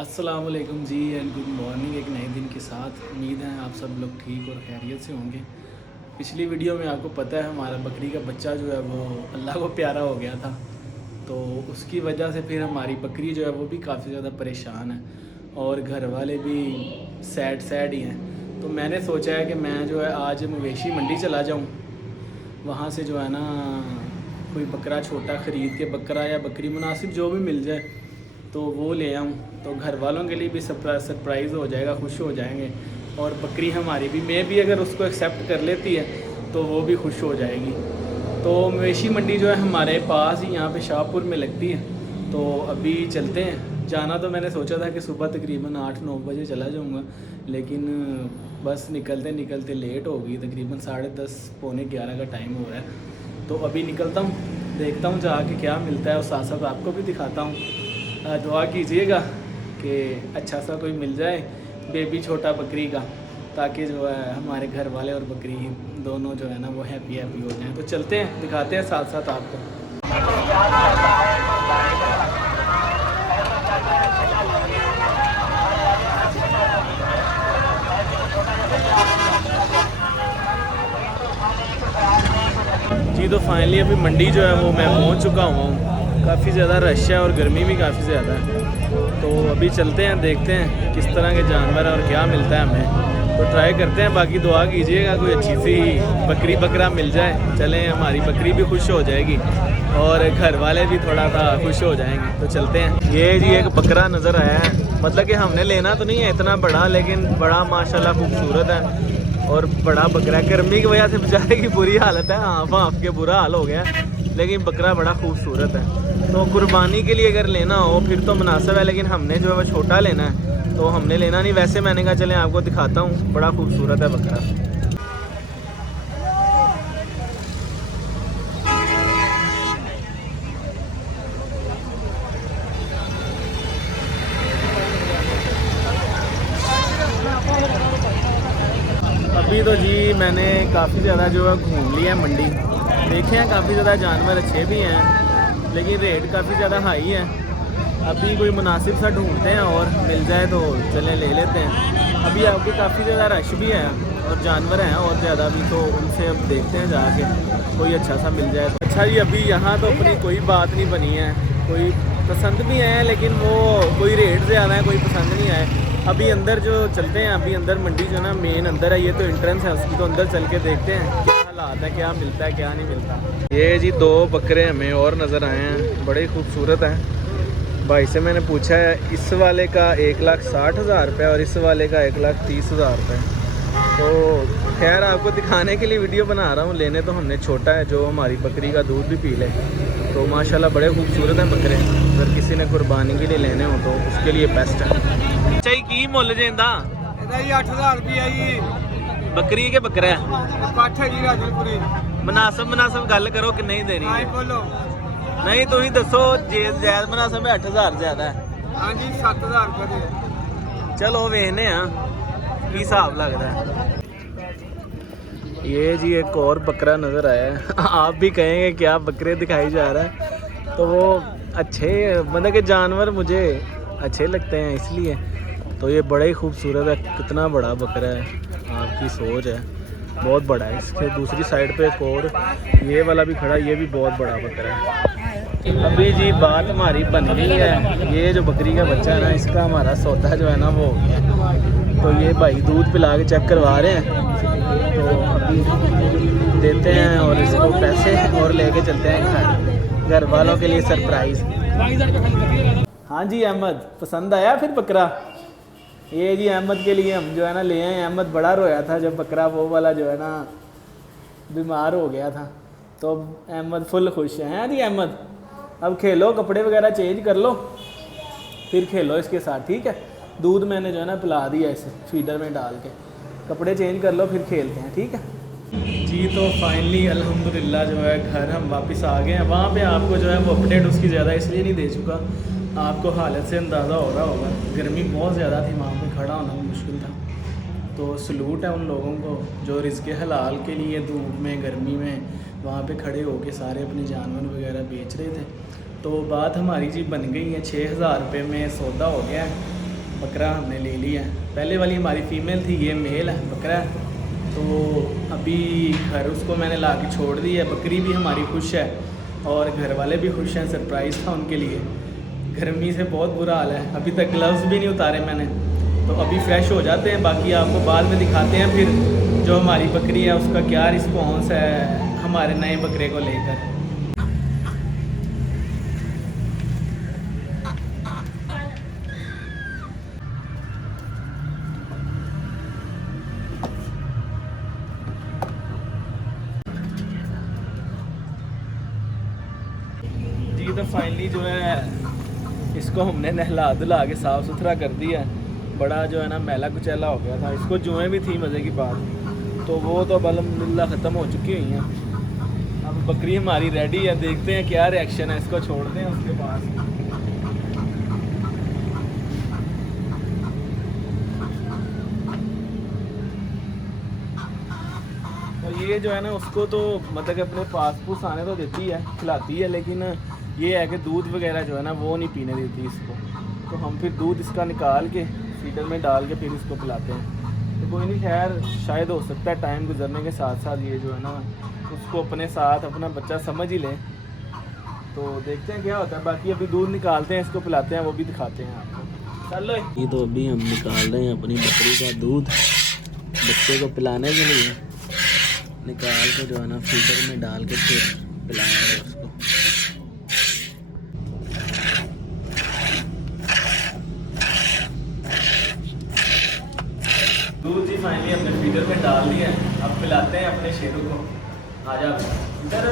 अस्सलाम वालेकुम जी एंड गुड मॉर्निंग। एक नए दिन के साथ उम्मीद है आप सब लोग ठीक और खैरियत से होंगे। पिछली वीडियो में आपको पता है हमारा बकरी का बच्चा जो है वो अल्लाह को प्यारा हो गया था, तो उसकी वजह से फिर हमारी बकरी जो है वो भी काफ़ी ज़्यादा परेशान है और घर वाले भी सैड ही हैं। तो मैंने सोचा है कि मैं जो है आज मवेशी मंडी चला जाऊँ, वहाँ से जो है ना कोई बकरा छोटा ख़रीद के, बकरा या बकरी मुनासिब जो भी मिल जाए तो वो ले आऊँ, तो घर वालों के लिए भी सरप्राइज़ हो जाएगा, खुश हो जाएंगे। और बकरी हमारी भी, मैं भी अगर उसको एक्सेप्ट कर लेती है तो वो भी खुश हो जाएगी। तो मवेशी मंडी जो है हमारे पास ही यहाँ पे शाहपुर में लगती है, तो अभी चलते हैं। जाना तो मैंने सोचा था कि सुबह तकरीबन 8-9 बजे चला जाऊँगा, लेकिन बस निकलते निकलते लेट हो गई, तकरीबन 10:30 पौने 11 का टाइम हो रहा है। तो अभी निकलता हूँ, देखता हूँ जाके क्या मिलता है और साथ साथ आपको भी दिखाता हूँ। दुआ कीजिएगा कि अच्छा सा कोई मिल जाए बेबी छोटा बकरी का, ताकि जो है हमारे घर वाले और बकरी दोनों जो है ना वो हैप्पी हो जाएं। तो चलते हैं, दिखाते हैं साथ साथ आपको। जी तो फाइनली अभी मंडी जो है वो मैं पहुंच चुका हूँ। काफ़ी ज़्यादा रश है और गर्मी भी काफ़ी ज़्यादा है, तो अभी चलते हैं, देखते हैं किस तरह के जानवर हैं और क्या मिलता है हमें। तो ट्राई करते हैं, बाकी दुआ कीजिएगा कोई अच्छी सी बकरी बकरा मिल जाए। चलें, हमारी बकरी भी खुश हो जाएगी और घर वाले भी थोड़ा सा खुश हो जाएंगे। तो चलते हैं। ये जी एक बकरा नज़र आया है, मतलब कि हमने लेना तो नहीं है इतना बड़ा, लेकिन बड़ा माशाल्लाह खूबसूरत है और बड़ा बकरा है। गर्मी की वजह से बेचारे की बुरी हालत है, हाँफ के बुरा हाल हो गया, लेकिन बकरा बड़ा खूबसूरत है। तो कुर्बानी के लिए अगर लेना हो फिर तो मुनासिब है, लेकिन हमने जो है वो छोटा लेना है, तो हमने लेना नहीं। वैसे मैंने कहा चलें आपको दिखाता हूँ, बड़ा खूबसूरत है बकरा। अभी तो जी मैंने काफ़ी ज़्यादा जो है घूम लिया है मंडी, देखे हैं काफ़ी ज़्यादा जानवर अच्छे भी हैं, लेकिन रेट काफ़ी ज़्यादा हाई है। अभी कोई मुनासिब सा ढूंढते हैं और मिल जाए तो चले ले लेते हैं। अभी आपके काफ़ी ज़्यादा रश भी है और जानवर हैं और ज़्यादा भी, तो उनसे अब देखते हैं जाके कोई अच्छा सा मिल जाए। अच्छा जी, अभी यहाँ तो अपनी कोई बात नहीं बनी है, कोई पसंद भी है, लेकिन वो कोई रेट ज़्यादा है, कोई पसंद नहीं आए। अभी अंदर जो चलते हैं, अभी अंदर मंडी जो ना मेन अंदर है, ये तो एंट्रेंस है उसकी, तो अंदर चल के देखते हैं क्या हालात है, क्या मिलता है क्या नहीं मिलता। ये जी 2 बकरे हमें और नज़र आए हैं, बड़े खूबसूरत हैं। भाई से मैंने पूछा है, इस वाले का 1,60,000 रुपये और इस वाले का 1,30,000 रुपये। तो खैर आपको दिखाने के लिए वीडियो बना रहा हूँ। लेने तो हमने छोटा है जो हमारी बकरी का दूध भी पी ले। तो माशाल्लाह बड़े खूबसूरत हैं बकरे, अगर किसी ने कुर्बानी के लिए लेने हो तो उसके लिए बेस्ट है। चाहिए की मुल जेंदा 8,000 रुपया जी बकरी के बकरा पट्ठ है जी राजलपुरी। मुनासिब गल करो कि नहीं देनी हाँ बोलो। नहीं तुम दसो, जे जायद मुनासिब 8,000 ज़्यादा है। हाँ जी 7,000 रुपये दे। चलो वेखने की हिसाब लगता है। ये जी एक और बकरा नज़र आया है। आप भी कहेंगे क्या बकरे दिखाई जा रहा है, तो वो अच्छे मतलब कि जानवर मुझे अच्छे लगते हैं इसलिए। तो ये बड़ा ही खूबसूरत है, कितना बड़ा बकरा है, आपकी सोच है, बहुत बड़ा है। इसके दूसरी साइड पे एक और ये वाला भी खड़ा, ये भी बहुत बड़ा बकरा है। अभी जी बात हमारी बन गई है, ये जो बकरी का बच्चा है ना, इसका हमारा सौदा जो है ना वो, तो ये भाई दूध पिला के चेक करवा रहे हैं, तो अभी देते हैं और इसको पैसे और लेके चलते हैं घर वालों के लिए सरप्राइज़। हाँ जी अहमद, पसंद आया फिर बकरा? ये जी अहमद के लिए हम जो है ना ले आए। अहमद बड़ा रोया था जब बकरा वो वाला जो है ना बीमार हो गया था, तो अहमद फुल खुश है जी। अहमद अब खेलो, कपड़े वगैरह चेंज कर लो, फिर खेलो इसके साथ, ठीक है? दूध मैंने जो है ना पिला दिया इसे फीडर में डाल के, कपड़े चेंज कर लो फिर खेलते हैं, ठीक है जी। तो फाइनली अल्हम्दुलिल्लाह जो है घर हम वापस आ गए हैं। वहाँ पे आपको जो है वो अपडेट उसकी ज़्यादा इसलिए नहीं दे चुका, आपको हालत से अंदाज़ा हो रहा होगा, गर्मी बहुत ज़्यादा थी, वहाँ पे खड़ा होना भी मुश्किल था। तो सलूट है उन लोगों को जो रिज़्क़ हलाल के लिए धूप में गर्मी में वहाँ पे खड़े होके सारे अपने जानवर वगैरह बेच रहे थे। तो बात हमारी जी बन गई है, 6,000 रुपये में सौदा हो गया है बकरा हमने ले लिया है। पहले वाली हमारी फ़ीमेल थी, ये मेल है बकरा है। तो अभी घर उसको मैंने ला के छोड़ दी है। बकरी भी हमारी खुश है और घर वाले भी खुश हैं। सरप्राइज़ था उनके लिए। गर्मी से बहुत बुरा हाल है, अभी तक ग्लव्स भी नहीं उतारे मैंने, तो अभी फ्रेश हो जाते हैं। बाकी आपको बाद में दिखाते हैं फिर जो हमारी बकरी है उसका क्या रिस्पॉन्स है हमारे नए बकरे को लेकर। जी तो फाइनली जो है इसको हमने नहला धुला के साफ़ सुथरा कर दिया है। बड़ा जो है ना मैला कुचैला हो गया था, इसको जुएँ भी थी मज़े की बात, तो वो तो अब अल्हम्दुलिल्लाह ख़त्म हो चुकी हुई हैं। अब बकरी हमारी रेडी है, देखते हैं क्या रिएक्शन है। इसको छोड़ते हैं उसके पास। तो ये जो है ना उसको तो मतलब कि अपने पास पूस आने तो देती है, खिलाती है, लेकिन ये है कि दूध वगैरह जो है ना वो नहीं पीने देती इसको। तो हम फिर दूध इसका निकाल के फीडर में डाल के फिर इसको पिलाते हैं। तो कोई नहीं, खैर शायद हो सकता है टाइम गुजरने के साथ साथ ये जो है ना उसको अपने साथ अपना बच्चा समझ ही ले। तो देखते हैं क्या होता है। बाकी अभी दूध निकालते हैं, इसको पिलाते हैं, वो भी दिखाते हैं आपको। चलो ये तो अभी हम निकाल रहे हैं अपनी बकरी का दूध बच्चे को पिलाने के लिए। निकाल के जो है ना फीडर में डाल के फिर पिलाया है उसको। दूध जी फाइनली हमने फीडर में डाल दिया है। अब पिलाते हैं अपने शेरों को। आ जा इधर।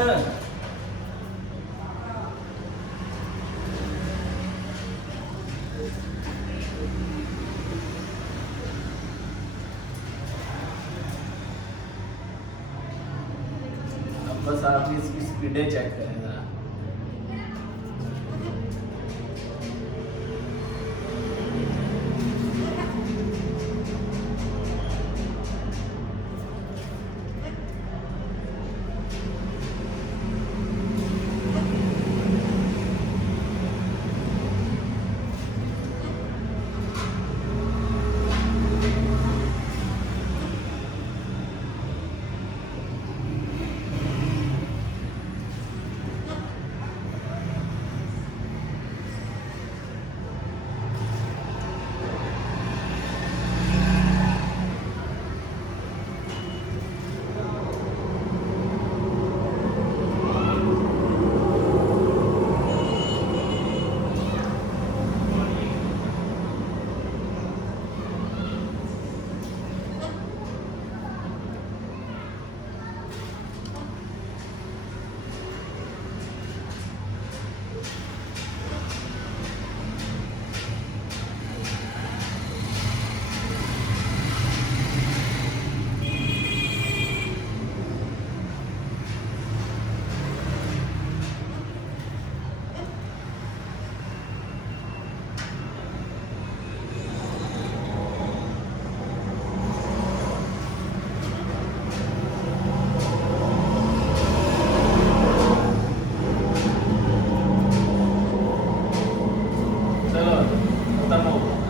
अब बस आप इसकी स्पीडें चेक करें जरा।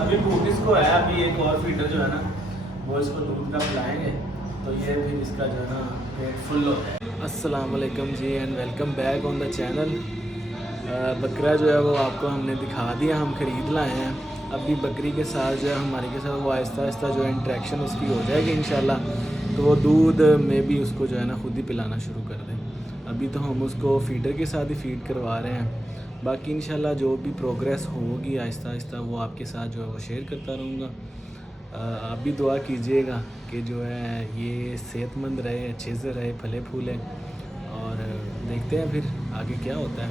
अभी भूख इसको है। अभी एक और फीडर जो है ना वो इसको दूध का पिलाएंगे तो ये फिर इसका जो है ना पेट फुल होता है। अस्सलाम वालेकुम जी and welcome back on the channel. बकरा जो है वो आपको हमने दिखा दिया, हम ख़रीद लाए हैं। अभी बकरी के साथ जो है हमारे के साथ वो आहिस्ता आहिस्ता जो है इंटरेक्शन उसकी हो जाएगी इंशाल्लाह, तो वो दूध में भी उसको जो है ना खुद ही पिलाना शुरू कर दें। अभी तो हम उसको फीडर के साथ ही फीड करवा रहे हैं। बाकी इंशाल्लाह जो भी प्रोग्रेस होगी आहिस्ता आहिस्ता वो आपके साथ जो है वो शेयर करता रहूँगा। आप भी दुआ कीजिएगा कि जो है ये सेहतमंद रहे, अच्छे से रहे, फले फूले, और देखते हैं फिर आगे क्या होता है।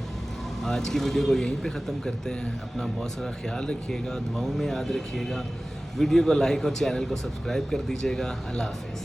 आज की वीडियो को यहीं पे ख़त्म करते हैं। अपना बहुत सारा ख्याल रखिएगा, दुआओं में याद रखिएगा। वीडियो को लाइक और चैनल को सब्सक्राइब कर दीजिएगा। अल्लाह हाफ़िज़।